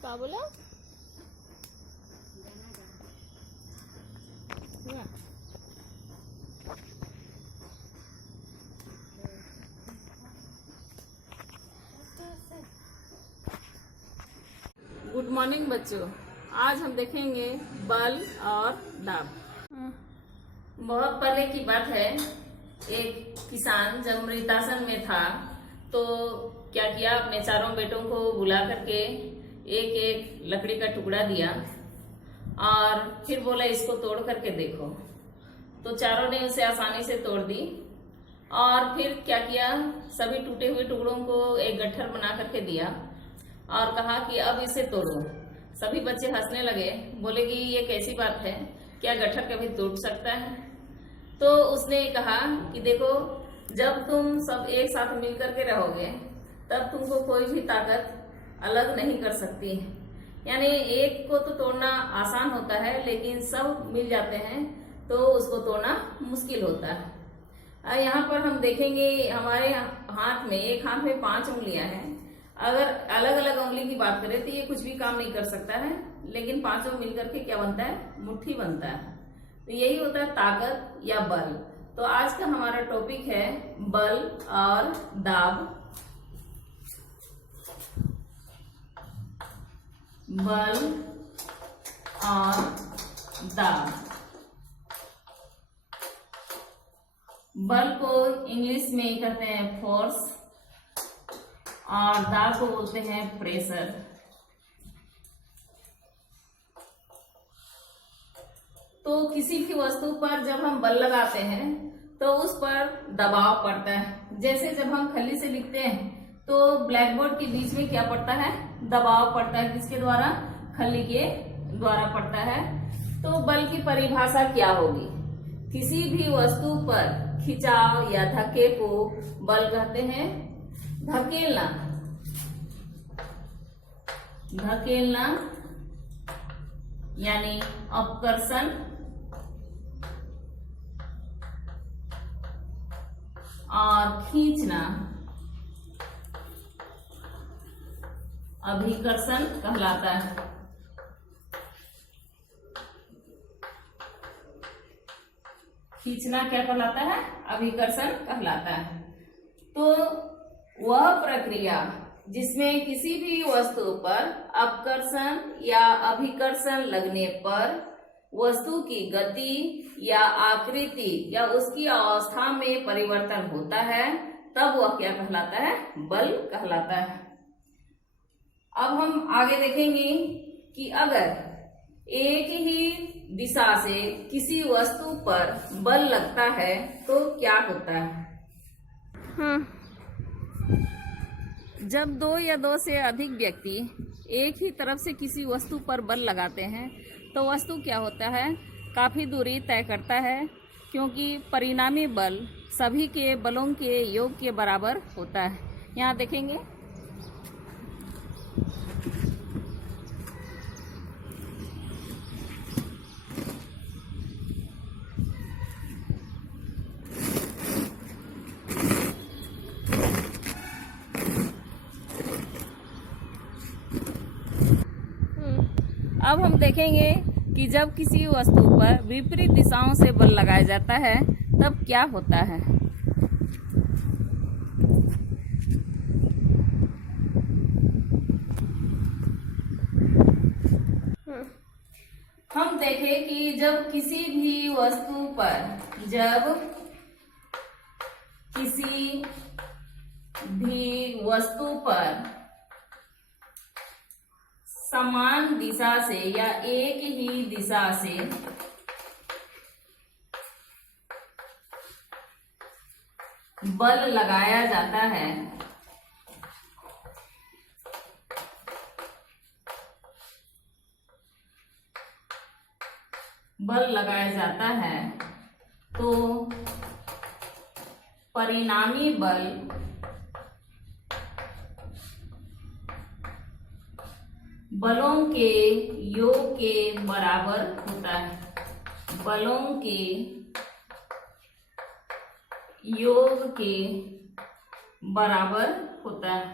क्या बोला? Good morning बच्चों। आज हम देखेंगे बल और दाब। बहुत पहले की बात है, एक किसान जब मृतासन में था तो क्या किया, अपने चारों बेटों को बुला करके एक एक लकड़ी का टुकड़ा दिया और फिर बोला इसको तोड़ करके देखो। तो चारों ने उसे आसानी से तोड़ दी और फिर क्या किया, सभी टूटे हुए टुकड़ों को एक गट्ठर बना करके दिया और कहा कि अब इसे तोड़ो। सभी बच्चे हंसने लगे, बोले कि ये कैसी बात है, क्या गट्ठर कभी टूट सकता है? तो उसने कहा कि देखो, जब तुम सब एक साथ मिल करके रहोगे तब तुमको कोई भी ताकत अलग नहीं कर सकती। यानी एक को तो तोड़ना आसान होता है, लेकिन सब मिल जाते हैं तो उसको तोड़ना मुश्किल होता है। यहाँ पर हम देखेंगे हमारे हाथ में, एक हाथ में 5 उंगलियां हैं। अगर अलग अलग उंगली की बात करें तो ये कुछ भी काम नहीं कर सकता है, लेकिन पांचों मिलकर के क्या बनता है, मुट्ठी बनता है। तो यही होता है ताकत या बल। तो आज का हमारा टॉपिक है बल और दाब। बल और दाब। बल को इंग्लिश में कहते हैं फोर्स और दाब को बोलते हैं प्रेशर। तो किसी भी वस्तु पर जब हम बल लगाते हैं तो उस पर दबाव पड़ता है। जैसे जब हम खल्ली से लिखते हैं तो ब्लैक बोर्ड के बीच में क्या पड़ता है, दबाव पड़ता है। किसके द्वारा? खल्ली के द्वारा पड़ता है। तो बल की परिभाषा क्या होगी? किसी भी वस्तु पर खिंचाव या धक्के को बल कहते हैं। धकेलना, धकेलना यानी अपकर्षण, और खींचना अभिकर्षण कहलाता है। खींचना क्या कहलाता है? अभिकर्षण कहलाता है। तो वह प्रक्रिया जिसमें किसी भी वस्तु पर अपकर्षण या अभिकर्षण लगने पर वस्तु की गति या आकृति या उसकी अवस्था में परिवर्तन होता है, तब वह क्या कहलाता है? बल कहलाता है। अब हम आगे देखेंगे कि अगर एक ही दिशा से किसी वस्तु पर बल लगता है तो क्या होता है। जब 2 या 2 से अधिक व्यक्ति एक ही तरफ से किसी वस्तु पर बल लगाते हैं तो वस्तु क्या होता है, काफी दूरी तय करता है, क्योंकि परिणामी बल सभी के बलों के योग के बराबर होता है। यहाँ देखेंगे अब हम देखेंगे कि जब किसी वस्तु पर विपरीत दिशाओं से बल लगाया जाता है तब क्या होता है। हम देखें कि जब किसी भी वस्तु पर, जब किसी भी वस्तु पर समान दिशा से या एक ही दिशा से बल लगाया जाता है तो परिणामी बल बलों के योग के बराबर होता है। बलों के योग के बराबर होता है।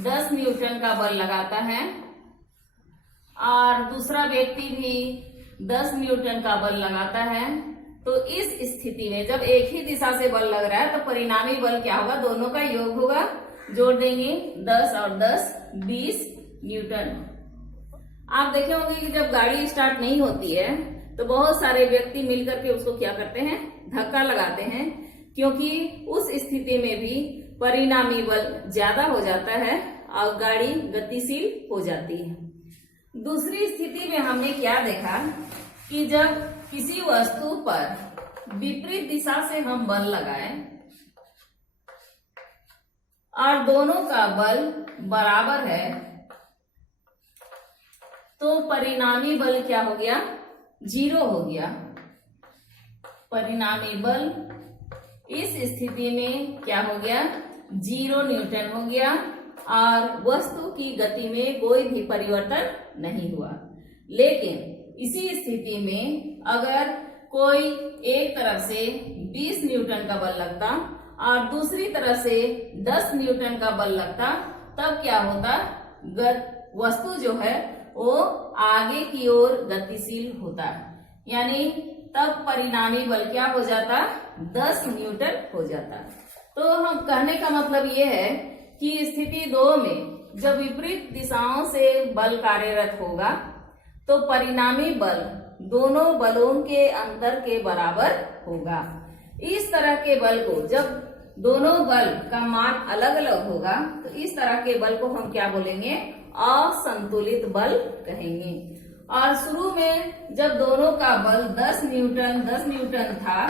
10 न्यूटन का बल लगाता है और दूसरा व्यक्ति भी 10 न्यूटन का बल लगाता है, तो इस स्थिति में जब एक ही दिशा से बल लग रहा है तो परिणामी बल क्या होगा, दोनों का योग होगा। जोड़ देंगे 10 और 10 20 न्यूटन। आप देखे होंगे कि जब गाड़ी स्टार्ट नहीं होती है तो बहुत सारे व्यक्ति मिलकर के उसको क्या करते हैं, धक्का लगाते हैं, क्योंकि उस स्थिति में भी परिणामी बल ज्यादा हो जाता है और गाड़ी गतिशील हो जाती है। दूसरी स्थिति में हमने क्या देखा कि जब किसी वस्तु पर विपरीत दिशा से हम बल लगाएं और दोनों का बल बराबर है तो परिणामी बल क्या हो गया, 0 हो गया। परिणामी बल इस स्थिति में क्या हो गया, 0 न्यूटन हो गया और वस्तु की गति में कोई भी परिवर्तन नहीं हुआ। लेकिन इसी स्थिति में अगर कोई एक तरफ से 20 न्यूटन का बल लगता और दूसरी तरफ से 10 न्यूटन का बल लगता, तब क्या होता, वस्तु जो है वो आगे की ओर गतिशील होता, यानी तब परिणामी बल क्या हो जाता, 10 न्यूटन हो जाता। तो हम कहने का मतलब ये है कि स्थिति 2 में जब विपरीत दिशाओं से बल कार्यरत होगा तो परिणामी बल दोनों बलों के अंतर के बराबर होगा। इस तरह के बल को, जब दोनों बल का मान अलग अलग होगा तो इस तरह के बल को हम क्या बोलेंगे, असंतुलित बल कहेंगे। और शुरू में जब दोनों का बल 10 न्यूटन था,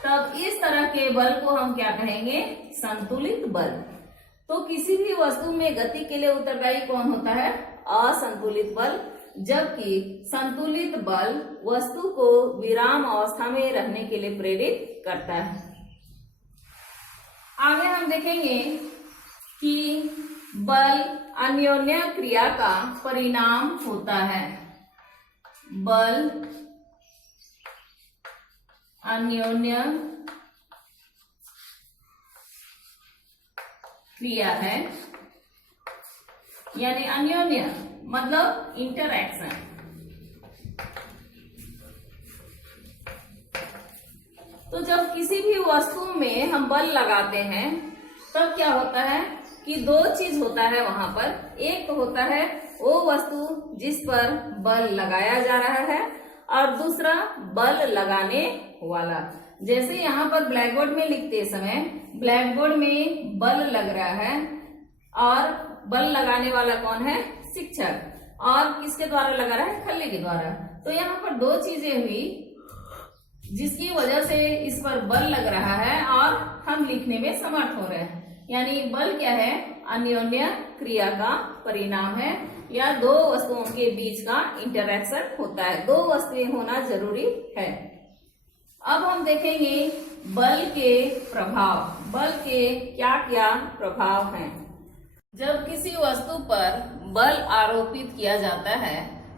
तब इस तरह के बल को हम क्या कहेंगे, संतुलित बल। तो किसी भी वस्तु में गति के लिए उत्तरदायी कौन होता है, असंतुलित बल, जबकि संतुलित बल वस्तु को विराम अवस्था में रहने के लिए प्रेरित करता है। आगे हम देखेंगे कि बल अन्योन्य क्रिया का परिणाम होता है। बल अन्योन्य क्रिया है, यानी अन्योन्य मतलब इंटरएक्शन। तो जब किसी भी वस्तु में हम बल लगाते हैं तब क्या होता है कि 2 चीज होता है वहां पर। एक तो होता है वो वस्तु जिस पर बल लगाया जा रहा है और दूसरा बल लगाने वाला। जैसे यहाँ पर ब्लैक बोर्ड में लिखते समय ब्लैक बोर्ड में बल लग रहा है और बल लगाने वाला कौन है, शिक्षक, और किसके द्वारा लगा रहा है, खल्ली के द्वारा। तो यहाँ पर 2 चीजें हुई जिसकी वजह से इस पर बल लग रहा है और हम लिखने में समर्थ हो रहे हैं। यानी बल क्या है, अन्योन्य क्रिया का परिणाम है, या 2 वस्तुओं के बीच का इंटरैक्शन होता है। 2 वस्तुएं होना जरूरी है। अब हम देखेंगे बल के प्रभाव। बल के क्या क्या प्रभाव हैं। जब किसी वस्तु पर बल आरोपित किया जाता है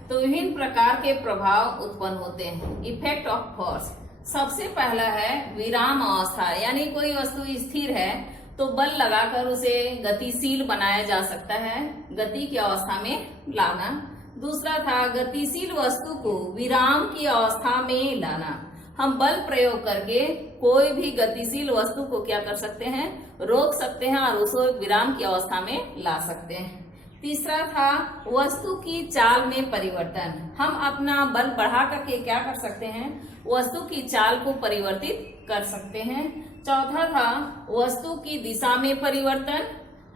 तो विभिन्न प्रकार के प्रभाव उत्पन्न होते हैं। Effect of force. सबसे पहला है विराम अवस्था, यानी कोई वस्तु स्थिर है तो बल लगाकर उसे गतिशील बनाया जा सकता है, गति की अवस्था में लाना। दूसरा था गतिशील वस्तु को विराम की अवस्था में लाना। हम बल प्रयोग करके कोई भी गतिशील वस्तु को क्या कर सकते हैं, रोक सकते हैं और उसको विराम की अवस्था में ला सकते हैं। तीसरा था वस्तु की चाल में परिवर्तन। हम अपना बल बढ़ा करके क्या कर सकते हैं, वस्तु की चाल को परिवर्तित कर सकते हैं। चौथा था वस्तु की दिशा में परिवर्तन।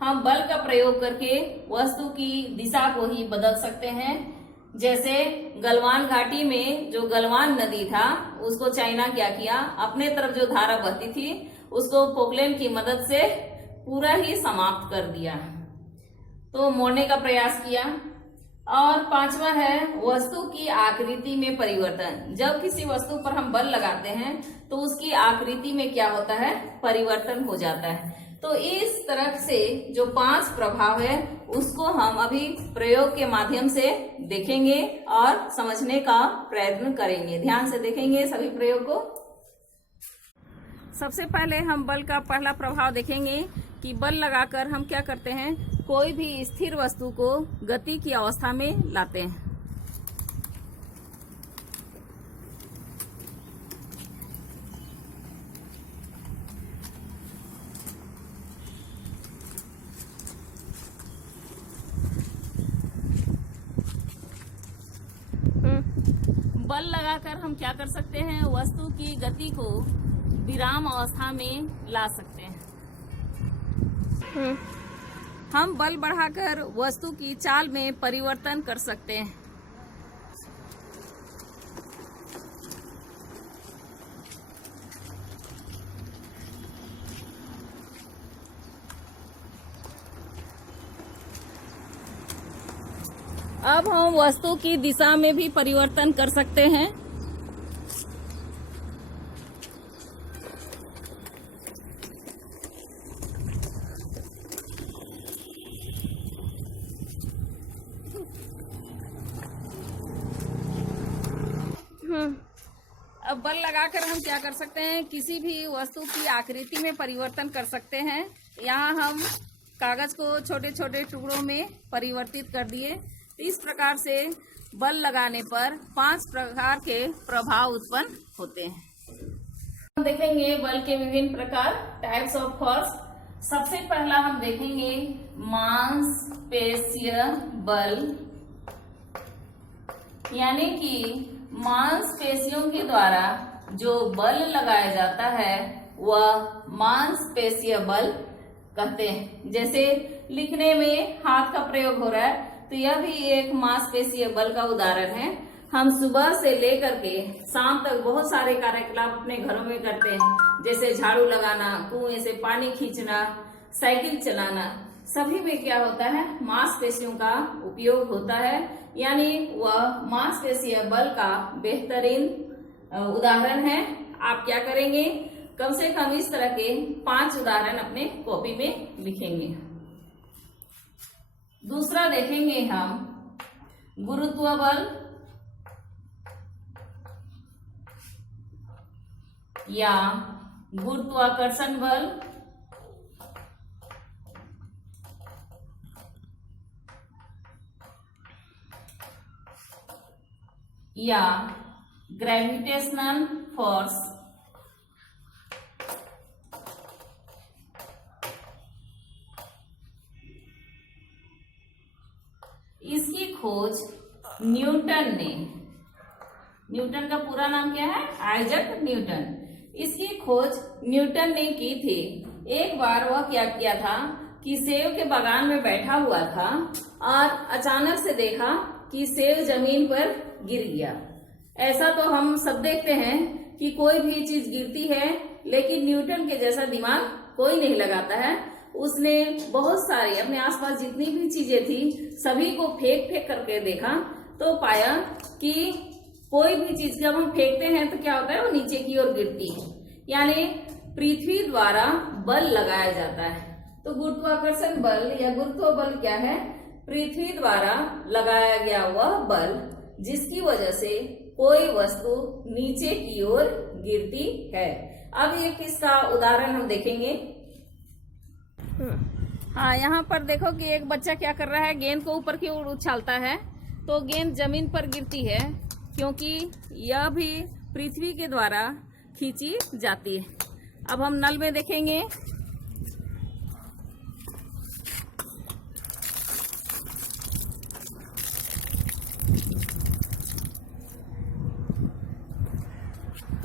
हम बल का प्रयोग करके वस्तु की दिशा को ही बदल सकते हैं। जैसे गलवान घाटी में जो गलवान नदी था उसको चाइना क्या किया, अपने तरफ जो धारा बहती थी उसको पोकलैंड की मदद से पूरा ही समाप्त कर दिया, तो मोड़ने का प्रयास किया। और पांचवा है वस्तु की आकृति में परिवर्तन। जब किसी वस्तु पर हम बल लगाते हैं तो उसकी आकृति में क्या होता है, परिवर्तन हो जाता है। तो इस तरह से जो 5 प्रभाव है उसको हम अभी प्रयोग के माध्यम से देखेंगे और समझने का प्रयत्न करेंगे। ध्यान से देखेंगे सभी प्रयोग को। सबसे पहले हम बल का पहला प्रभाव देखेंगे कि बल लगाकर हम क्या करते हैं, कोई भी स्थिर वस्तु को गति की अवस्था में लाते हैं। बल लगाकर हम क्या कर सकते हैं, वस्तु की गति को विराम अवस्था में ला सकते हैं। हम बल बढ़ाकर वस्तु की चाल में परिवर्तन कर सकते हैं। अब हम वस्तु की दिशा में भी परिवर्तन कर सकते हैं। अब बल लगाकर हम क्या कर सकते हैं, किसी भी वस्तु की आकृति में परिवर्तन कर सकते हैं। यहाँ हम कागज को छोटे छोटे टुकड़ों में परिवर्तित कर दिए। इस प्रकार से बल लगाने पर 5 प्रकार के प्रभाव उत्पन्न होते हैं। हम देखेंगे बल के विभिन्न प्रकार, टाइप्स ऑफ फोर्स। सबसे पहला हम देखेंगे मांसपेशीय बल, यानी कि मांसपेशियों के द्वारा जो बल लगाया जाता है वह मांसपेशीय बल कहते हैं। जैसे लिखने में हाथ का प्रयोग हो रहा है तो यह भी एक मांसपेशीय बल का उदाहरण है। हम सुबह से लेकर के शाम तक बहुत सारे कार्यकलाप अपने घरों में करते हैं, जैसे झाड़ू लगाना, कुएं से पानी खींचना, साइकिल चलाना। सभी में क्या होता है, मांसपेशियों का उपयोग होता है, यानी वह मांसपेशीय बल का बेहतरीन उदाहरण है। आप क्या करेंगे, कम से कम इस तरह के 5 उदाहरण अपने कॉपी में लिखेंगे। दूसरा देखेंगे हम गुरुत्व बल या गुरुत्वाकर्षण बल। या ग्रेविटेशनल फोर्स। इसकी खोज न्यूटन ने, न्यूटन का पूरा नाम क्या है, आइजैक न्यूटन। इसकी खोज न्यूटन ने की थी। एक बार वह क्या किया था कि सेब के बागान में बैठा हुआ था और अचानक से देखा कि सेब जमीन पर गिर गया। ऐसा तो हम सब देखते हैं कि कोई भी चीज गिरती है, लेकिन न्यूटन के जैसा दिमाग कोई नहीं लगाता है। उसने बहुत सारी अपने आसपास जितनी भी चीजें थी सभी को फेंक फेंक करके देखा, तो पाया कि कोई भी चीज जब हम फेंकते हैं तो क्या होता है, वो नीचे की ओर गिरती है, यानी पृथ्वी द्वारा बल लगाया जाता है। तो गुरुत्वाकर्षण बल या गुरुत्व बल क्या है, पृथ्वी द्वारा लगाया गया वह बल जिसकी वजह से कोई वस्तु नीचे की ओर गिरती है। अब एक इसका उदाहरण हम देखेंगे। हाँ, यहाँ पर देखो कि एक बच्चा क्या कर रहा है, गेंद को ऊपर की ओर उछालता है तो गेंद जमीन पर गिरती है, क्योंकि यह भी पृथ्वी के द्वारा खींची जाती है। अब हम नल में देखेंगे।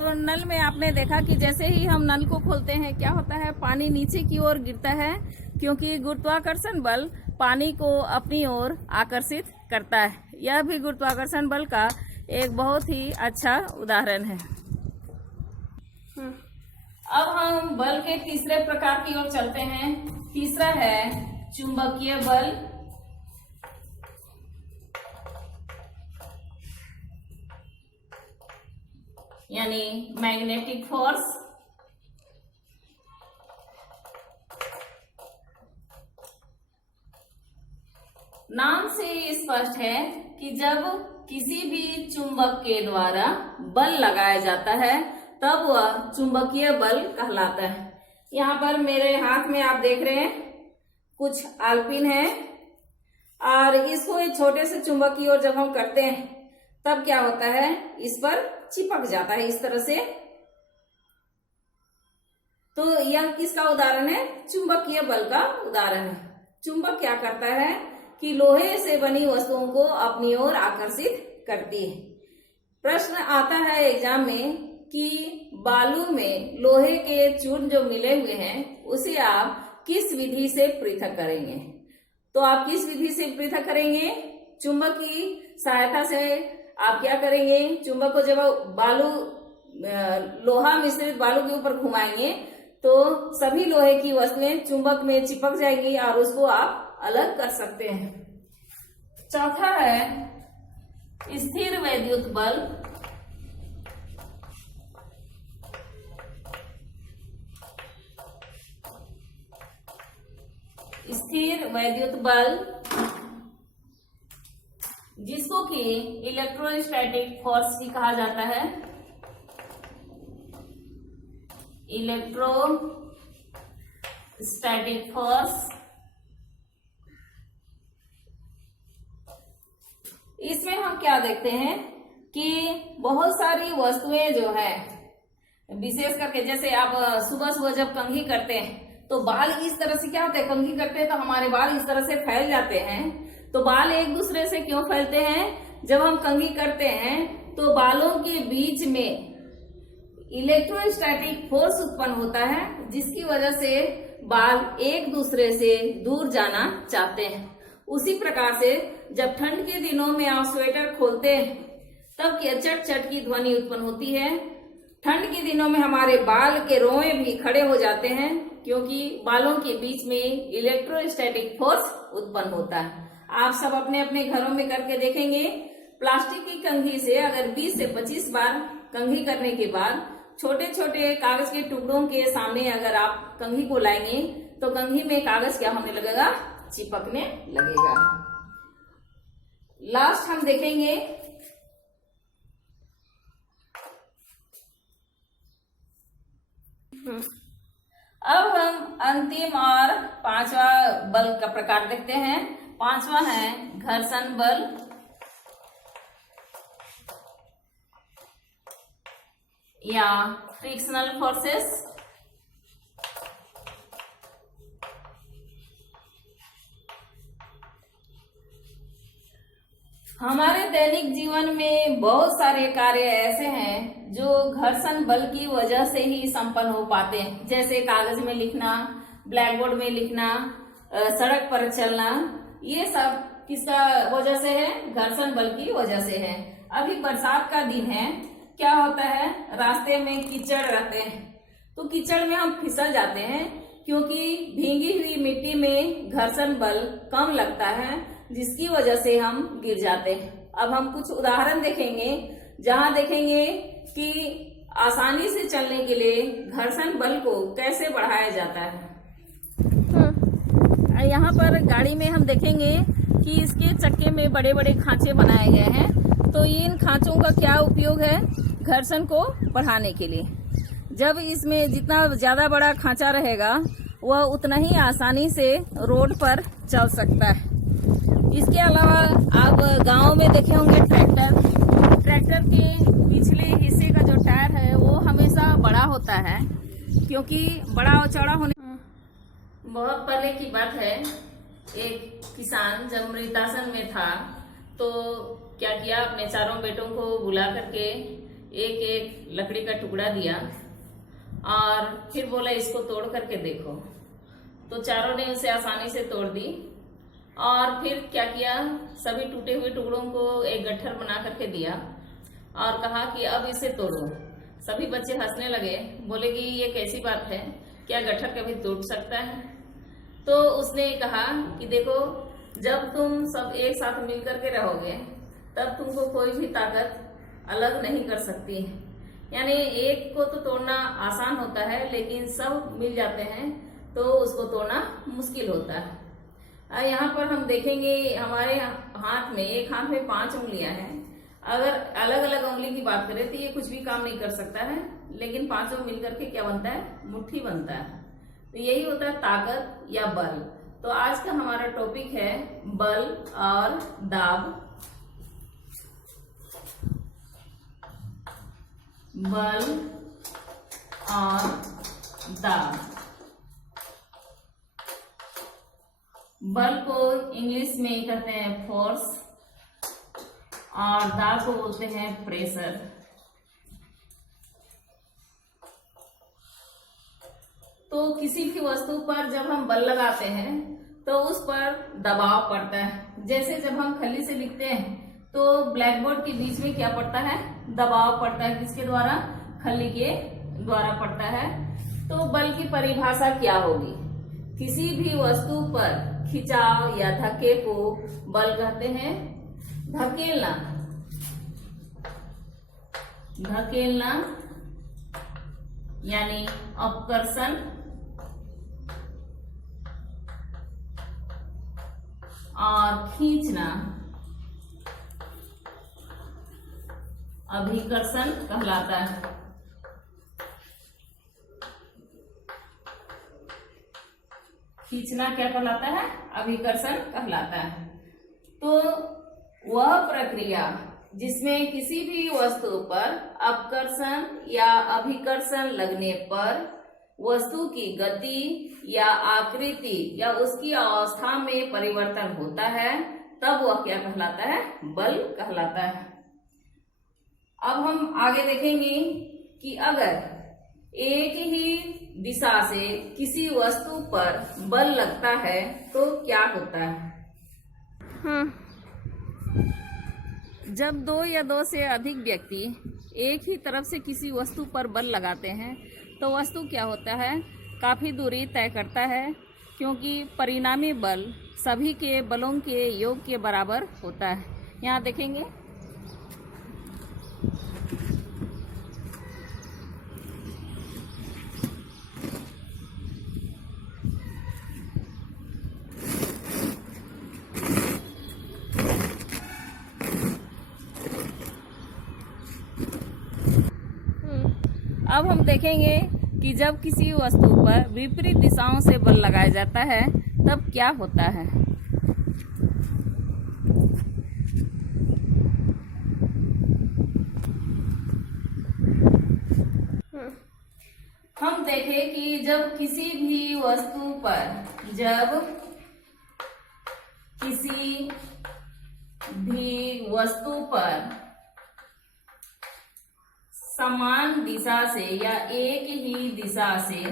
तो नल में आपने देखा कि जैसे ही हम नल को खोलते हैं क्या होता है, पानी नीचे की ओर गिरता है, क्योंकि गुरुत्वाकर्षण बल पानी को अपनी ओर आकर्षित करता है। यह भी गुरुत्वाकर्षण बल का एक बहुत ही अच्छा उदाहरण है। अब हम बल के तीसरे प्रकार की ओर चलते हैं। तीसरा है चुंबकीय बल। यानी मैग्नेटिक फोर्स। नाम से स्पष्ट है कि जब किसी भी चुंबक के द्वारा बल लगाया जाता है तब वह चुंबकीय बल कहलाता है। यहाँ पर मेरे हाथ में आप देख रहे हैं कुछ आलपिन है, और इसको एक छोटे से चुंबक की ओर जब हम करते हैं तब क्या होता है, इस पर चिपक जाता है इस तरह से। तो यह किसका उदाहरण है? चुंबकीय बल का उदाहरण है। चुंबक क्या करता है कि लोहे से बनी वस्तुओं को अपनी ओर आकर्षित करती है। प्रश्न आता है एग्जाम में कि बालू में लोहे के चूर्ण जो मिले हुए हैं उसे आप किस विधि से पृथक करेंगे? तो आप किस विधि से पृथक करेंगे? चुंबक की सहायता से आप क्या करेंगे? चुंबक को जब बालू लोहा मिश्रित बालू के ऊपर घुमाएंगे तो सभी लोहे की वस्तुएं चुंबक में चिपक जाएंगी और उसको आप अलग कर सकते हैं। चौथा है स्थिर वैद्युत बल। स्थिर वैद्युत बल जिसको कि इलेक्ट्रोस्टैटिक फोर्स भी कहा जाता है। इलेक्ट्रोस्टैटिक फोर्स, इसमें हम क्या देखते हैं कि बहुत सारी वस्तुएं जो है, विशेष करके जैसे आप सुबह सुबह जब कंघी करते हैं तो बाल इस तरह से क्या होते हैं, कंघी करते हैं तो हमारे बाल इस तरह से फैल जाते हैं। तो बाल एक दूसरे से क्यों फैलते हैं? जब हम कंघी करते हैं तो बालों के बीच में इलेक्ट्रोस्टैटिक फोर्स उत्पन्न होता है, जिसकी वजह से बाल एक दूसरे से दूर जाना चाहते हैं। उसी प्रकार से जब ठंड के दिनों में आप स्वेटर खोलते हैं तब चट चट की ध्वनि उत्पन्न होती है। ठंड के दिनों में हमारे बाल के रोए भी खड़े हो जाते हैं क्योंकि बालों के बीच में इलेक्ट्रोस्टैटिक फोर्स उत्पन्न होता है। आप सब अपने अपने घरों में करके देखेंगे। प्लास्टिक की कंघी से अगर 20 से 25 बार कंघी करने के बाद छोटे छोटे कागज के टुकड़ों के सामने अगर आप कंघी को लाएंगे तो कंघी में कागज क्या होने लगेगा? चिपकने लगेगा। लास्ट हम देखेंगे अब हम अंतिम और पांचवा बल का प्रकार देखते हैं। पांचवा है घर्षण बल। या फ्रिक्शनल फोर्सेस। हमारे दैनिक जीवन में बहुत सारे कार्य ऐसे हैं जो घर्षण बल की वजह से ही संपन्न हो पाते हैं, जैसे कागज में लिखना, ब्लैक बोर्ड में लिखना, सड़क पर चलना। ये सब किसका वजह से है? घर्षण बल की वजह से है। अभी बरसात का दिन है, क्या होता है, रास्ते में कीचड़ रहते हैं तो कीचड़ में हम फिसल जाते हैं क्योंकि भींगी हुई मिट्टी में घर्षण बल कम लगता है, जिसकी वजह से हम गिर जाते हैं। अब हम कुछ उदाहरण देखेंगे जहां देखेंगे कि आसानी से चलने के लिए घर्षण बल को कैसे बढ़ाया जाता है। यहाँ पर गाड़ी में हम देखेंगे कि इसके चक्के में बड़े बड़े खांचे बनाए गए हैं। तो इन खांचों का क्या उपयोग है? घर्षण को बढ़ाने के लिए। जब इसमें जितना ज्यादा बड़ा खांचा रहेगा वह उतना ही आसानी से रोड पर चल सकता है। इसके अलावा आप गांव में देखे होंगे ट्रैक्टर के पिछले हिस्से का जो टायर है वो हमेशा बड़ा होता है क्योंकि बड़ा और चौड़ा होने। बहुत पहले की बात है, एक किसान जब मृतासन में था तो क्या किया, अपने चारों बेटों को बुला करके एक एक लकड़ी का टुकड़ा दिया और फिर बोला इसको तोड़ करके देखो। तो चारों ने उसे आसानी से तोड़ दी और फिर क्या किया, सभी टूटे हुए टुकड़ों को एक गट्ठर बना करके दिया और कहा कि अब इसे तोड़ो। सभी बच्चे हंसने लगे, बोले कि ये कैसी बात है, क्या गट्ठर कभी टूट सकता है? तो उसने कहा कि देखो, जब तुम सब एक साथ मिल करके रहोगे तब तुमको कोई भी ताकत अलग नहीं कर सकती है। यानी एक को तो तोड़ना आसान होता है लेकिन सब मिल जाते हैं तो उसको तोड़ना मुश्किल होता है। यहाँ पर हम देखेंगे हमारे हाथ में, एक हाथ में 5 उंगलियां हैं। अगर अलग अलग उंगली की बात करें तो ये कुछ भी काम नहीं कर सकता है, लेकिन पांचों मिलकर के क्या बनता है? मुट्ठी बनता है। तो यही होता है ताकत या बल। तो आज का हमारा टॉपिक है बल और दाब। बल और दाब। बल को इंग्लिश में कहते हैं फोर्स और दाब को बोलते हैं प्रेशर। तो किसी भी वस्तु पर जब हम बल लगाते हैं तो उस पर दबाव पड़ता है। जैसे जब हम खल्ली से लिखते हैं तो ब्लैक बोर्ड के बीच में क्या पड़ता है, दबाव पड़ता है। किसके द्वारा, खल्ली के द्वारा पड़ता है। तो बल की परिभाषा क्या होगी, किसी भी वस्तु पर खिंचाव या धक्के को बल कहते हैं। धकेलना, धकेलना यानी अपकर्षण, और खींचना अभिकर्षण कहलाता है। खींचना क्या कहलाता है, अभिकर्षण कहलाता है। तो वह प्रक्रिया जिसमें किसी भी वस्तु पर अपकर्षण या अभिकर्षण लगने पर वस्तु की गति या आकृति या उसकी अवस्था में परिवर्तन होता है, तब वह क्या कहलाता है, बल कहलाता है। अब हम आगे देखेंगे कि अगर एक ही दिशा से किसी वस्तु पर बल लगता है तो क्या होता है। जब दो या दो से अधिक व्यक्ति एक ही तरफ से किसी वस्तु पर बल लगाते हैं तो वस्तु क्या होता है, काफी दूरी तय करता है, क्योंकि परिणामी बल सभी के बलों के योग के बराबर होता है। यहाँ देखेंगे अब हम देखेंगे कि जब किसी वस्तु पर विपरीत दिशाओं से बल लगाया जाता है तब क्या होता है। हम देखें कि जब किसी भी वस्तु पर, जब किसी भी वस्तु पर समान दिशा से या एक ही दिशा से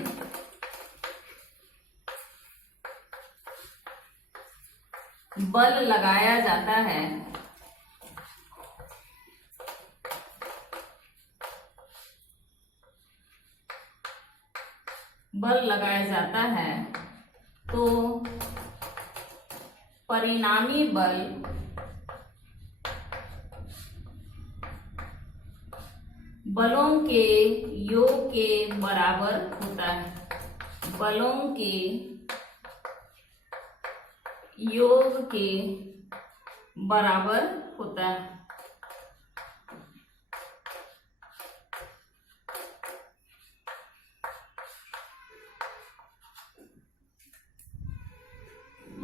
बल लगाया जाता है, बल लगाया जाता है तो परिणामी बल बलों के योग के बराबर होता है। बलों के योग के बराबर होता है।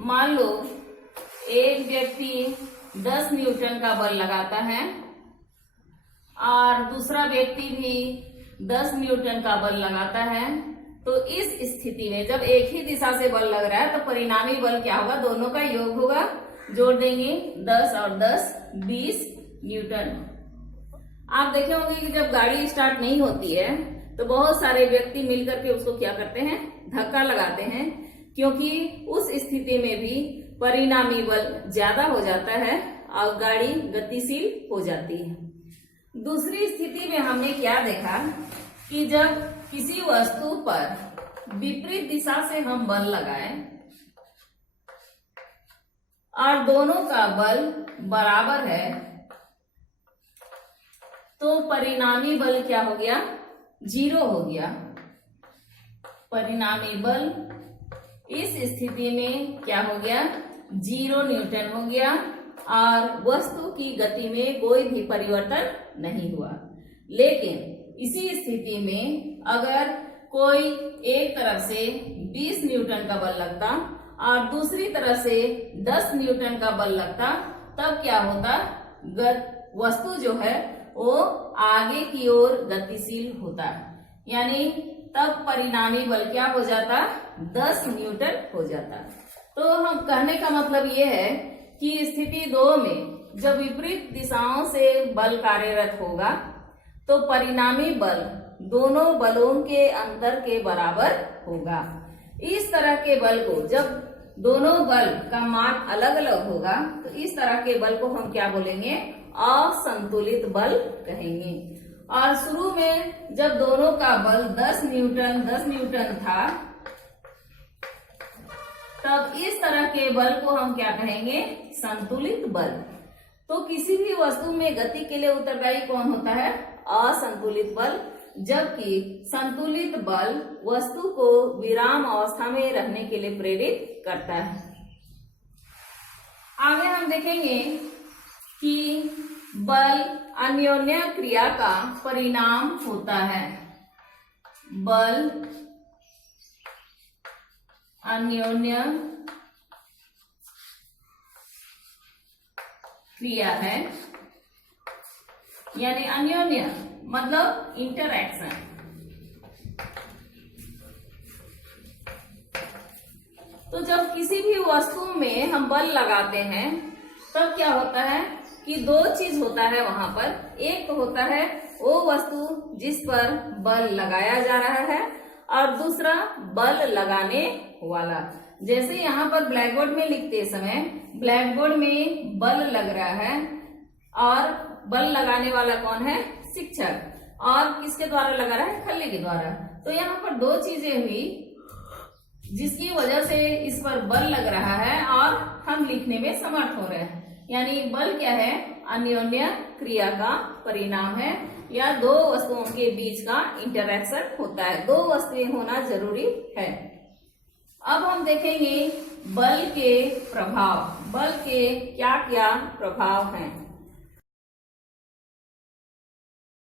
मान लो एक व्यक्ति 10 न्यूटन का बल लगाता है और दूसरा व्यक्ति भी 10 न्यूटन का बल लगाता है। तो इस स्थिति में जब एक ही दिशा से बल लग रहा है तो परिणामी बल क्या होगा, दोनों का योग होगा, जोड़ देंगे 10 और 10 20 न्यूटन। आप देखे होंगे कि जब गाड़ी स्टार्ट नहीं होती है तो बहुत सारे व्यक्ति मिलकर के उसको क्या करते हैं, धक्का लगाते हैं, क्योंकि उस स्थिति में भी परिणामी बल ज्यादा हो जाता है और गाड़ी गतिशील हो जाती है। दूसरी स्थिति में हमने क्या देखा कि जब किसी वस्तु पर विपरीत दिशा से हम बल लगाएं और दोनों का बल बराबर है तो परिणामी बल क्या हो गया, 0 हो गया। परिणामी बल इस स्थिति में क्या हो गया, 0 न्यूटन हो गया और वस्तु की गति में कोई भी परिवर्तन नहीं हुआ। लेकिन इसी स्थिति में अगर कोई एक तरफ से 20 न्यूटन का बल लगता और दूसरी तरफ से 10 न्यूटन का बल लगता, तब क्या होता, वस्तु जो है वो आगे की ओर गतिशील होता, यानी तब परिणामी बल क्या हो जाता, 10 न्यूटन हो जाता। तो हम कहने का मतलब ये है कि स्थिति 2 में जब विपरीत दिशाओं से बल कार्यरत होगा तो परिणामी बल दोनों बलों के अंतर के बराबर होगा। इस तरह के बल को, जब दोनों बल का मान अलग अलग होगा, तो इस तरह के बल को हम क्या बोलेंगे, असंतुलित बल कहेंगे। और शुरू में जब दोनों का बल 10 न्यूटन था, तब इस तरह के बल को हम क्या कहेंगे, संतुलित बल। तो किसी भी वस्तु में गति के लिए उत्तरदायी कौन होता है, असंतुलित बल, जबकि संतुलित बल वस्तु को विराम अवस्था में रहने के लिए प्रेरित करता है। आगे हम देखेंगे कि बल अन्योन्य क्रिया का परिणाम होता है। बल अन्योन्य क्रिया है, यानी अन्योन्य मतलब इंटरैक्शन। तो जब किसी भी वस्तु में हम बल लगाते हैं तब क्या होता है कि 2 चीज होता है वहां पर। एक तो होता है वो वस्तु जिस पर बल लगाया जा रहा है और दूसरा बल लगाने वाला। जैसे यहाँ पर ब्लैकबोर्ड में लिखते समय ब्लैकबोर्ड में बल लग रहा है और बल लगाने वाला कौन है, शिक्षक, और किसके द्वारा लगा रहा है, खल्ली के द्वारा। तो यहाँ पर 2 चीजें हुई जिसकी वजह से इस पर बल लग रहा है और हम लिखने में समर्थ हो रहे हैं। यानी बल क्या है, अन्योन्य क्रिया का परिणाम है, या 2 वस्तुओं के बीच का इंटरैक्शन होता है। 2 वस्तुएं होना जरूरी है। अब हम देखेंगे बल के प्रभाव। बल के क्या क्या प्रभाव हैं।